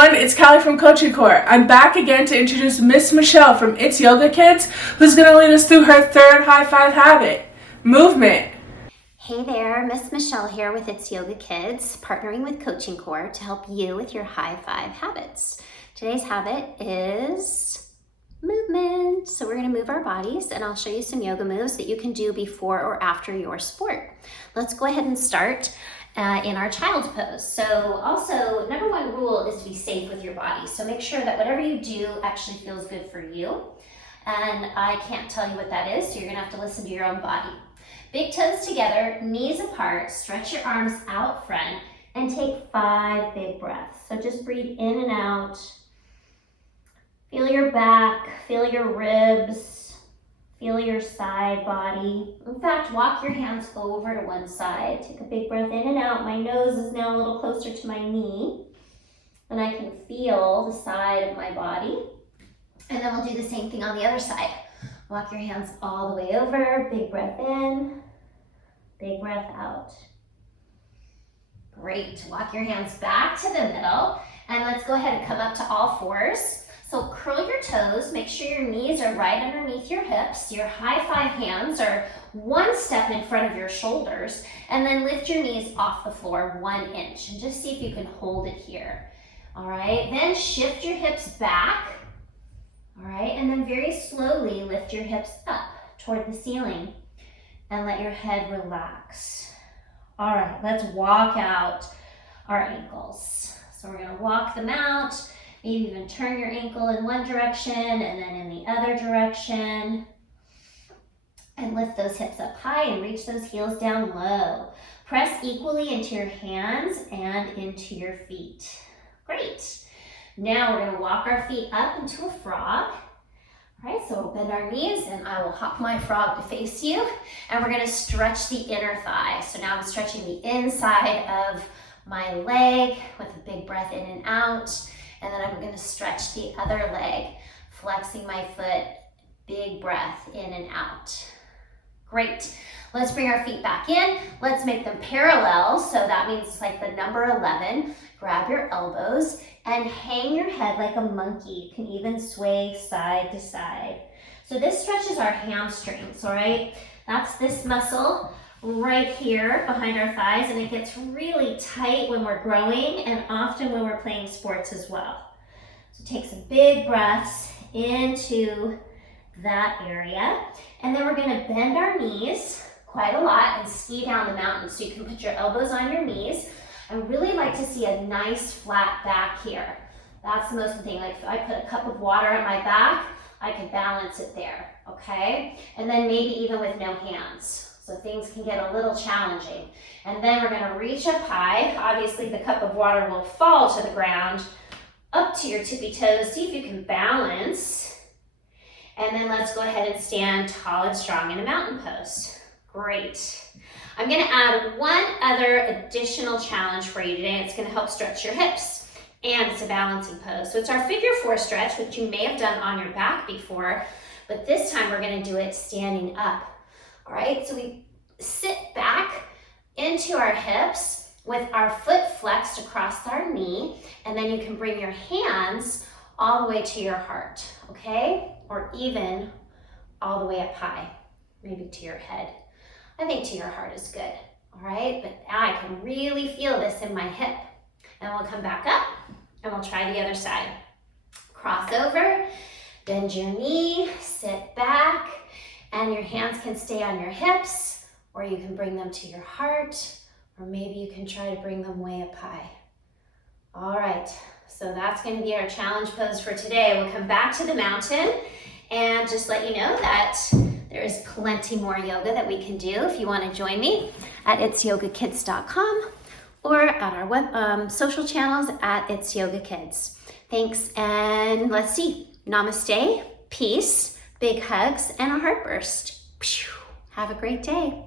everyone, it's Callie from Coaching Core. I'm back again to introduce Miss Michelle from It's Yoga Kids, who's going to lead us through her third high five habit, movement. Hey there, Miss Michelle here with It's Yoga Kids, partnering with Coaching Core to help you with your high five habits. Today's habit is movement. So we're going to move our bodies, and I'll show you some yoga moves that you can do before or after your sport. Let's go ahead and start in our child's pose. So also, number one rule is to be safe with your body. So make sure that whatever you do actually feels good for you. And I can't tell you what that is, so you're gonna have to listen to your own body. Big toes together, knees apart, stretch your arms out front, and take 5 big breaths. So just breathe in and out. Feel your back, feel your ribs, feel your side body. In fact, walk your hands over to one side. Take a big breath in and out. My nose is now a little closer to my knee, and I can feel the side of my body. And then we'll do the same thing on the other side. Walk your hands all the way over. Big breath in, big breath out. Great. Walk your hands back to the middle, and let's go ahead and come up to all fours. So curl your toes, make sure your knees are right underneath your hips. Your high five hands are 1 step in front of your shoulders, and then lift your knees off the floor 1 inch, and just see if you can hold it here. All right, then shift your hips back. All right, and then very slowly lift your hips up toward the ceiling and let your head relax. All right, let's walk out our ankles. So we're gonna walk them out. Maybe even turn your ankle in one direction and then in the other direction. And lift those hips up high and reach those heels down low. Press equally into your hands and into your feet. Great. Now we're gonna walk our feet up into a frog. All right, so we'll bend our knees and I will hop my frog to face you. And we're gonna stretch the inner thigh. So now I'm stretching the inside of my leg with a big breath in and out. And then I'm gonna stretch the other leg, flexing my foot, big breath in and out. Great. Let's bring our feet back in. Let's make them parallel. So that means it's like the number 11. Grab your elbows and hang your head like a monkey. You can even sway side to side. So this stretches our hamstrings, all right? That's this muscle right here behind our thighs, and it gets really tight when we're growing and often when we're playing sports as well. So take some big breaths into that area, and then we're gonna bend our knees quite a lot and ski down the mountain. So you can put your elbows on your knees. I really like to see a nice flat back here. That's the most important thing. Like if I put a cup of water on my back, I could balance it there, okay? And then maybe even with no hands. So things can get a little challenging. And then we're gonna reach up high. Obviously the cup of water will fall to the ground, up to your tippy toes. See if you can balance. And then let's go ahead and stand tall and strong in a mountain pose. Great. I'm gonna add one other additional challenge for you today. It's gonna help stretch your hips, and it's a balancing pose. So it's our figure 4 stretch, which you may have done on your back before, but this time we're gonna do it standing up. All right, so we sit back into our hips with our foot flexed across our knee, and then you can bring your hands all the way to your heart, okay? Or even all the way up high, maybe to your head. I think to your heart is good, all right? But now I can really feel this in my hip. And we'll come back up, and we'll try the other side. Cross over, bend your knee, sit back, and your hands can stay on your hips, or you can bring them to your heart, or maybe you can try to bring them way up high. All right, so that's gonna be our challenge pose for today. We'll come back to the mountain and just let you know that there is plenty more yoga that we can do if you wanna join me at it'syogakids.com or at our web social channels at It's Yoga Kids. Thanks, and let's see. Namaste, peace, big hugs, and a heart burst. Have a great day.